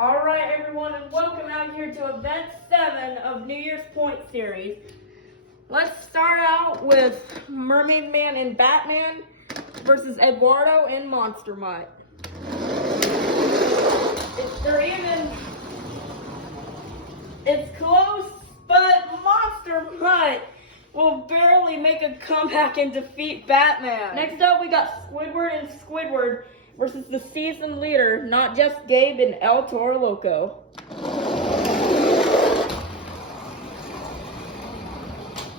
All right, everyone, and welcome out here to Event 7 of New Year's Point Series. Let's start out with Mermaid Man and Batman versus Eduardo and Monster Mutt. It's close, but Monster Mutt will barely make a comeback and defeat Batman. Next up, we got Squidward and Squidward versus the season leader, Not Just Gabe and El Toro Loco.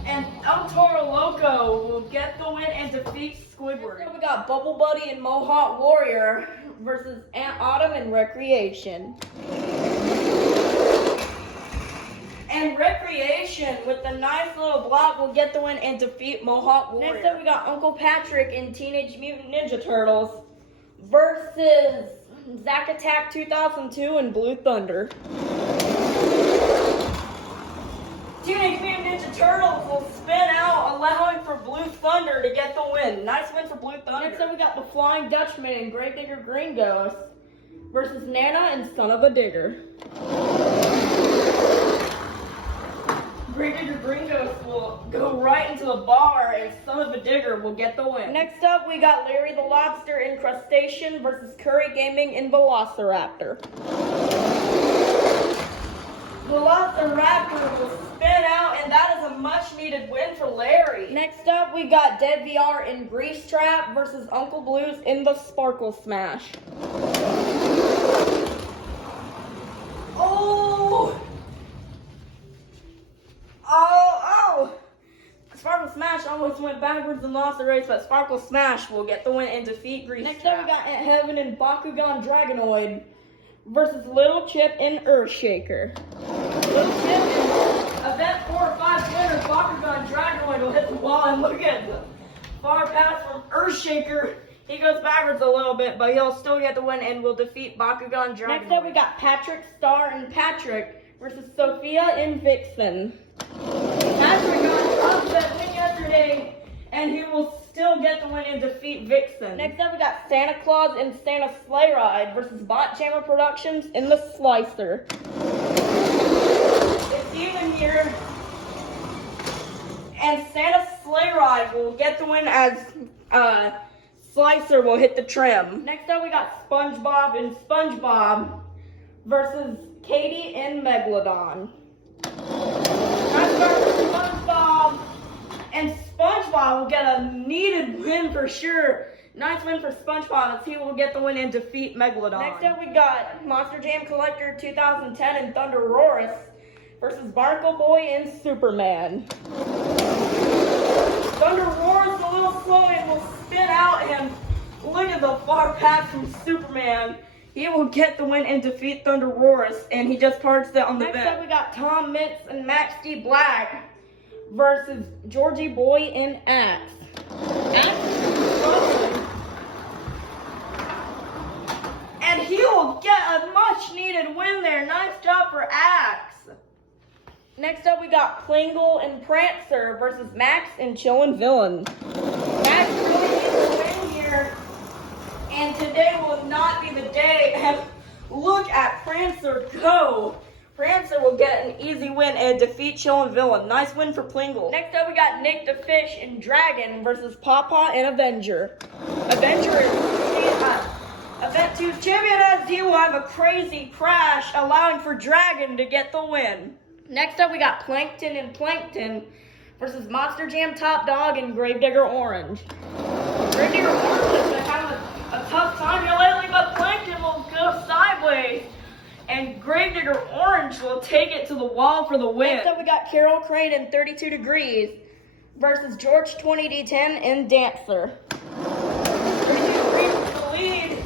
And El Toro Loco will get the win and defeat Squidward. Next up, we got Bubble Buddy and Mohawk Warrior versus Aunt Autumn and Recreation. And Recreation, with the nice little block, will get the win and defeat Mohawk Warrior. Next up, we got Uncle Patrick and Teenage Mutant Ninja Turtles versus Zack Attack 2002 and Blue Thunder. Teenage Mutant Ninja Turtles will spin out, allowing for Blue Thunder to get the win. Nice win for Blue Thunder. Next up, we got the Flying Dutchman and Gravedigger Green Ghost versus Nana and Son of a Digger. Gravedigger Green Ghost will go right into the bar, and Son of a Digger will get the win. Next up, we got Larry the Lobster and Crustacean versus Curry Gaming and Velociraptor. Velociraptor will spin out, and that is a much-needed win for Larry. Next up, we got Dead VR and Grease Trap versus Uncle Blues in the Sparkle Smash. Sparkle Smash almost went backwards and lost the race, but Sparkle Smash will get the win and defeat Grease Trap. Next up, we got Aunt Heaven and Bakugan Dragonoid versus Little Chip and Earthshaker. Little Chip and Event 4 or 5 winner Bakugan Dragonoid will hit the wall, and look at the far pass from Earthshaker. He goes backwards a little bit, but he'll still get the win and will defeat Bakugan Dragonoid. Next up, we got Patrick Star and Patrick versus Sophia and Vixen. Patrick got an upset win yesterday, and he will still get the win and defeat Vixen. Next up, we got Santa Claus and Santa Sleigh Ride versus Bot Jammer Productions in the Slicer. It's even here, and Santa Sleigh Ride will get the win as Slicer will hit the trim. Next up, we got SpongeBob and SpongeBob versus Katie and Megalodon. Nice start for SpongeBob, and SpongeBob will get a needed win for sure. Nice win for SpongeBob as he will get the win and defeat Megalodon. Next up, we got Monster Jam Collector 2010 and Thunder Roarus versus Barnacle Boy and Superman. Thunder Roarus a little slow and will spin out, and look at the far pass from Superman. He will get the win and defeat Thunder Roarus, and he just parks it on the bench. Next up, we got Tom Mitz and Max D. Black versus Georgie Boy and Axe. Axe is struggling, and he will get a much-needed win there. Nice job for Axe. Next up, we got Plingle and Prancer versus Max and Chillin' Villain. Max really needs a win here, and today will not be the day. And look at Prancer go. Prancer will get an easy win and defeat Chillin' Villain. Nice win for Plingle. Next up, we got Nick the Fish and Dragon versus Pawpaw and Avenger. Avenger is Event 2 champion, as he will have a crazy crash, allowing for Dragon to get the win. Next up, we got Plankton and Plankton versus Monster Jam Top Dog and Gravedigger Orange. Gravedigger Orange has been having a tough time here lately, but Plankton will go sideways, and Gravedigger Orange will take it to the wall for the win. Next up, we got Carol Crane and 32 Degrees versus George 20D10 and Dancer. 32 Degrees is the lead,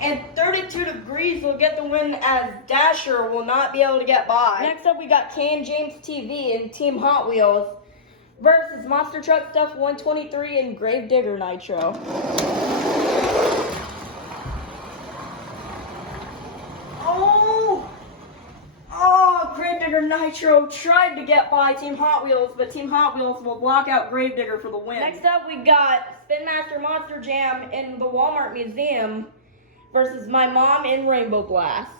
and 32 Degrees will get the win as Dasher will not be able to get by. Next up, we got Kay and James TV and Team Hot Wheels versus Monster Truck Stuff 123 and Gravedigger Nitro. Gravedigger Nitro tried to get by Team Hot Wheels, but Team Hot Wheels will block out Gravedigger for the win. Next up, we got Spin Master Monster Jam in the Walmart Museum versus My Mom in Rainbow Blast.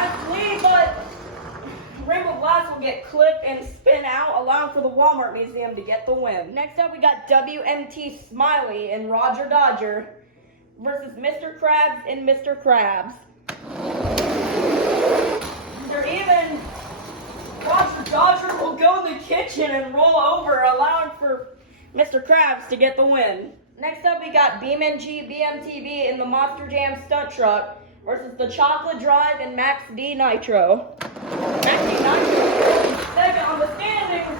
Nice lead, but Rainbow Blast will get clipped and spin out, allowing for the Walmart Museum to get the win. Next up, we got WMT Smiley and Roger Dodger versus Mr. Krabs and Mr. Krabs. They're even. Roger Dodger will go in the kitchen and roll over, allowing for Mr. Krabs to get the win. Next up, we got BeamNG BMTV in the Monster Jam stunt truck versus the Chocolate Drive and Max D Nitro. Max D Nitro second on the standings.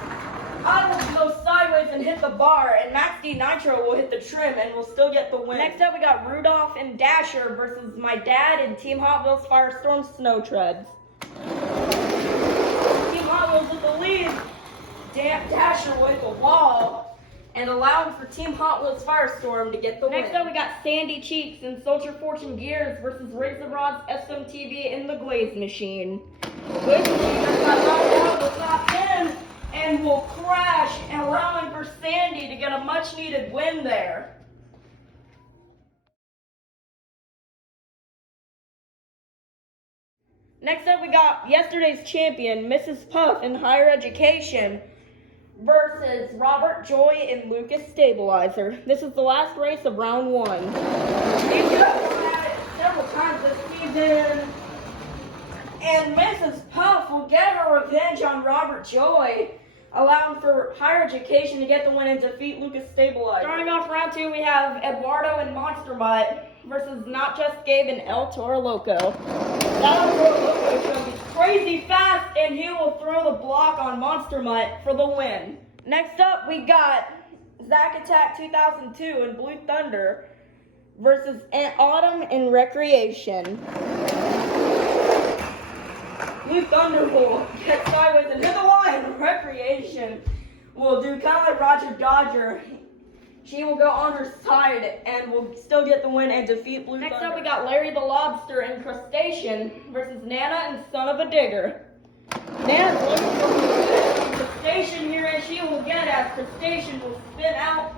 I will go sideways and hit the bar, and Max D Nitro will hit the trim and will still get the win. Next up, we got Rudolph and Dasher versus my dad and Team Hot Wheels Firestorm Snow Treads. Team Hot Wheels with the lead. Dasher will hit the wall and allowing for Team Hot Wheels Firestorm to get the win. Next up, we got Sandy Cheeks and Soldier Fortune Gears versus Razor Rods SMTV in the Glaze Machine. The Glaze Machine just got knocked out of the top 10 and will crash, and allowing for Sandy to get a much-needed win there. Next up, we got yesterday's champion, Mrs. Puff in Higher Education versus Robert Joy and Lucas Stabilizer. This is the last race of round 1. These guys have had it several times this season, and Mrs. Puff will get her revenge on Robert Joy, allowing for Higher Education to get the win and defeat Lucas Stabilizer. Starting off round 2, we have Eduardo and Monster Mutt versus Not Just Gabe and El Toro Loco. That El Toro Loco is going to be crazy fast, and he will throw the block on Monster Mutt for the win. Next up, we got Zack Attack 2002 and Blue Thunder versus Autumn in Recreation. Blue Thunder will get sideways and hit the line. Recreation will do kind of like Roger Dodger. She will go on her side and will still get the win and defeat Blue Thunder. Next up, we got Larry the Lobster and Crustacean versus Nana and Son of a Digger. Nana's looking for Crustacean here, and she will get as Crustacean will spin out.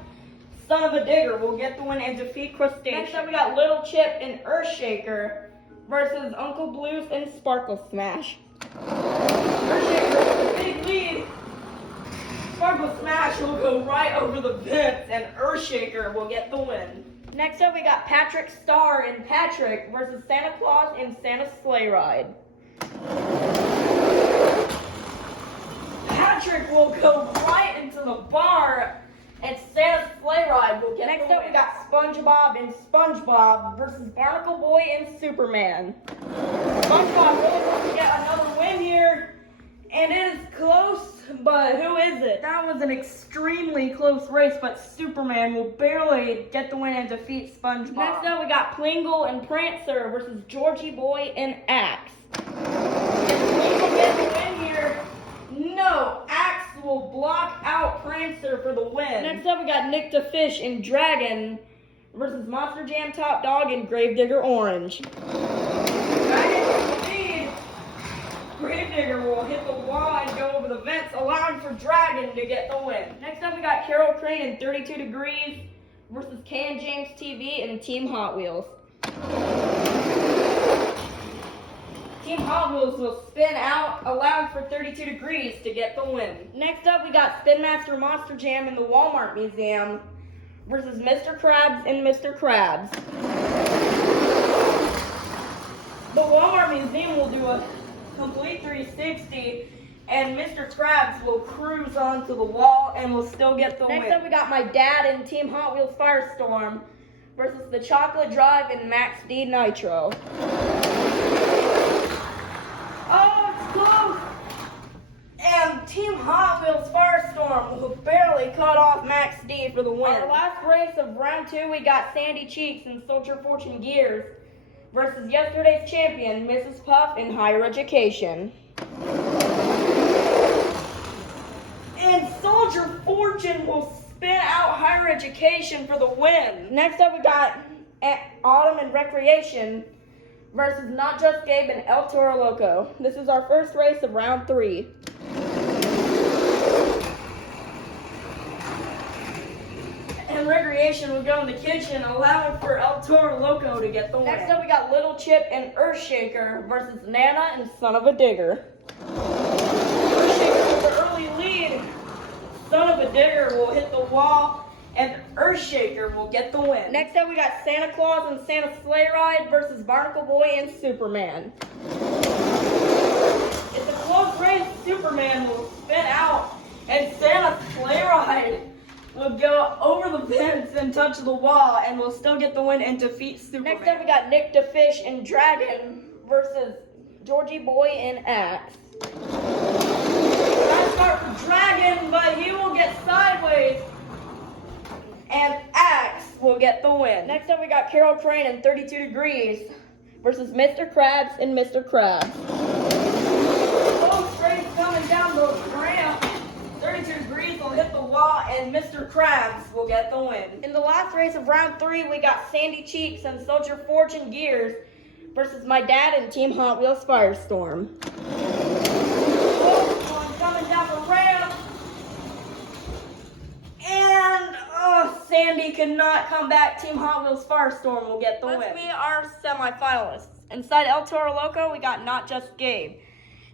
Son of a Digger will get the win and defeat Crustacean. Next up, we got Little Chip and Earthshaker versus Uncle Blues and Sparkle Smash. Earthshaker with a big lead. Sparkle Smash will go right over the vents, and Earthshaker will get the win. Next up, we got Patrick Star and Patrick versus Santa Claus and Santa's Sleigh Ride. Patrick will go right into the bar, and Santa's Sleigh Ride will get the win. Next up, we got SpongeBob and SpongeBob versus Barnacle Boy and Superman. SpongeBob really wants to get another win here, and it is close, but who is it? That was an extremely close race, but Superman will barely get the win and defeat SpongeBob. Next up, we got Plingle and Prancer versus Georgie Boy and Axe. Can Plingle get the win here? No, Axe will block out Prancer for the win. Next up, we got Nick the Fish and Dragon versus Monster Jam Top Dog and Gravedigger Orange. Dragon will lead. Gravedigger will hit the wall and go over the vents, allowing for Dragon to get the win. Next up, we got Carol Crane and 32 Degrees versus Ken James TV and Team Hot Wheels. Team Hot Wheels will spin out, allowing for 32 Degrees to get the win. Next up, we got Spin Master Monster Jam in the Walmart Museum versus Mr. Krabs and Mr. Krabs. The Walmart Museum will do a complete 360, and Mr. Krabs will cruise onto the wall and will still get the win. Next up, we got my dad and Team Hot Wheels Firestorm versus the Chocolate Drive and Max D Nitro. Oh, it's close! And Team Hot Wheels Firestorm will barely cut off Max D for the win. Our last race of round 2, we got Sandy Cheeks and Soldier Fortune Gears versus yesterday's champion, Mrs. Puff in Higher Education. And Soldier Fortune will spin out Higher Education for the win. Next up, we got Autumn and Recreation versus Not Just Gabe and El Toro Loco. This is our first race of round 3. And recreation will go in the kitchen, allowing for El Toro Loco to get the win. Next up, we got Little Chip and Earthshaker versus Nana and Son of a Digger. Earthshaker with the early lead. Son of a Digger will hit the wall, and Earthshaker will get the win. Next up, we got Santa Claus and Santa's Sleigh Ride versus Barnacle Boy and Superman. It's a close race. Superman will spin out, and Santa's Sleigh Ride will go over the fence and touch the wall, and will still get the win and defeat Superman. Next up, we got Nick the Fish and Dragon versus Georgie Boy and Axe. Nice start for Dragon, but he will get sideways, and Axe will get the win. Next up, we got Carol Crane and 32 Degrees versus Mr. Krabs and Mr. Krabs. Both trains coming down the ramp. 32 Degrees will hit the wall, and Mr. Krabs will get the win. In the last race of round 3, we got Sandy Cheeks and Soldier Fortune Gears versus my dad and Team Hot Wheels Firestorm. Both one coming down the ramp, and Sandy cannot come back. Team Hot Wheels Firestorm will get the win. Let's meet our semifinalists. Inside El Toro Loco, we got Not Just Gabe.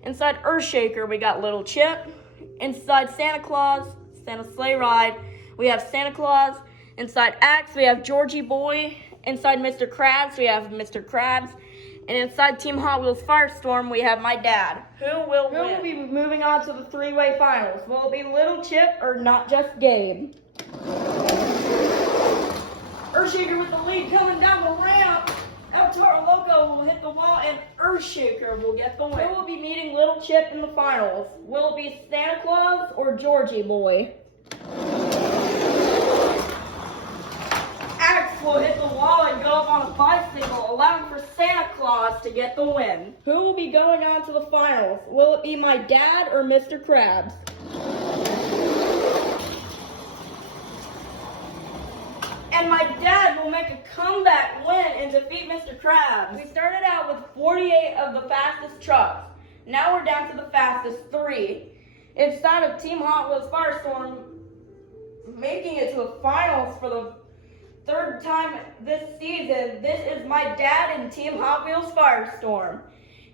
Inside Earthshaker, we got Little Chip. Inside Santa Claus, Santa's Sleigh Ride, we have Santa Claus. Inside Axe, we have Georgie Boy. Inside Mr. Krabs, we have Mr. Krabs. And inside Team Hot Wheels Firestorm, we have my dad. Who will win? Who will be moving on to the three-way finals? Will it be Little Chip or Not Just Gabe? Earthshaker with the lead coming down the ramp. El Toro Loco will hit the wall, and Earthshaker will get the win. Who will be meeting Little Chip in the finals? Will it be Santa Claus or Georgie Boy? Axe will hit the wall and go up on a bicycle, allowing for Santa Claus to get the win. Who will be going on to the finals? Will it be my dad or Mr. Krabs? And my dad will make a comeback win and defeat Mr. Krabs. We started out with 48 of the fastest trucks. Now we're down to the fastest 3. Inside of Team Hot Wheels Firestorm, making it to the finals for the 3rd time this season, this is my dad and Team Hot Wheels Firestorm.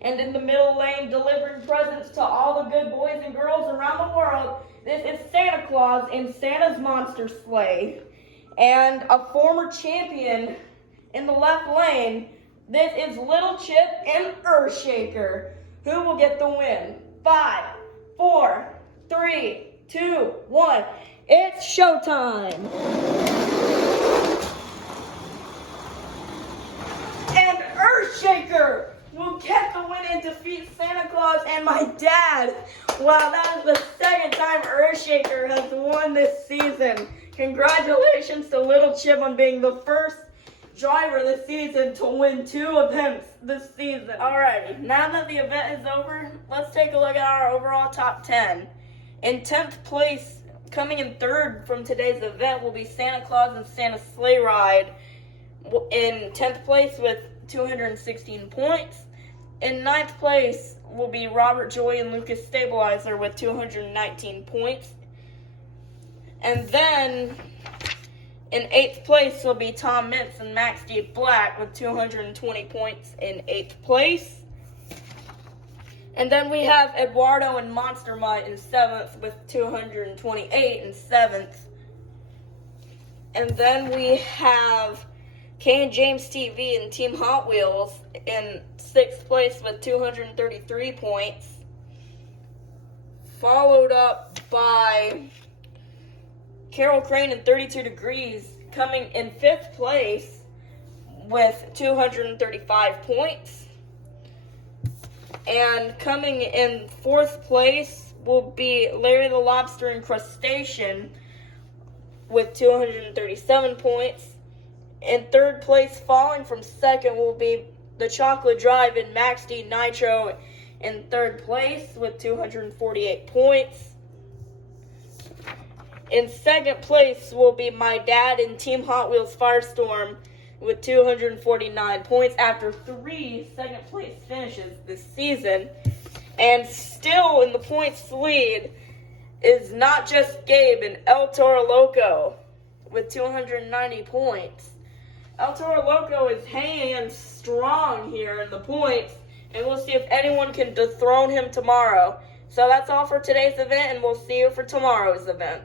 And in the middle lane, delivering presents to all the good boys and girls around the world, this is Santa Claus in Santa's Monster Sleigh. And a former champion in the left lane, this is Little Chip and Earthshaker. Who will get the win? 5, 4, 3, 2, 1. It's showtime. And Earthshaker will get the win and defeat Santa Claus and my dad. Wow, that is the 2nd time Earthshaker has won this season. Congratulations to Little Chip on being the first driver this season to win 2 events this season. Alrighty, now that the event is over, let's take a look at our overall top 10. In 10th place, coming in 3rd from today's event, will be Santa Claus and Santa's Sleigh Ride. In 10th place with 216 points. In 9th place will be Robert Joy and Lucas Stabilizer with 219 points. And then in 8th place will be Tom Mintz and Max D. Black with 220 points in 8th place. And then we have Eduardo and Monster Mutt in 7th with 228 in 7th. And then we have Kane James TV and Team Hot Wheels in 6th place with 233 points. Followed up by Carol Crane and 32 Degrees coming in 5th place with 235 points. And coming in 4th place will be Larry the Lobster and Crustacean with 237 points. In 3rd place, falling from 2nd, will be the Chocolate Drive and Max D Nitro in 3rd place with 248 points. In 2nd place will be my dad and Team Hot Wheels Firestorm with 249 points after 3 second place finishes this season. And still in the points lead is Not Just Gabe and El Toro Loco with 290 points. El Toro Loco is hanging strong here in the points, and we'll see if anyone can dethrone him tomorrow. So that's all for today's event, and we'll see you for tomorrow's event.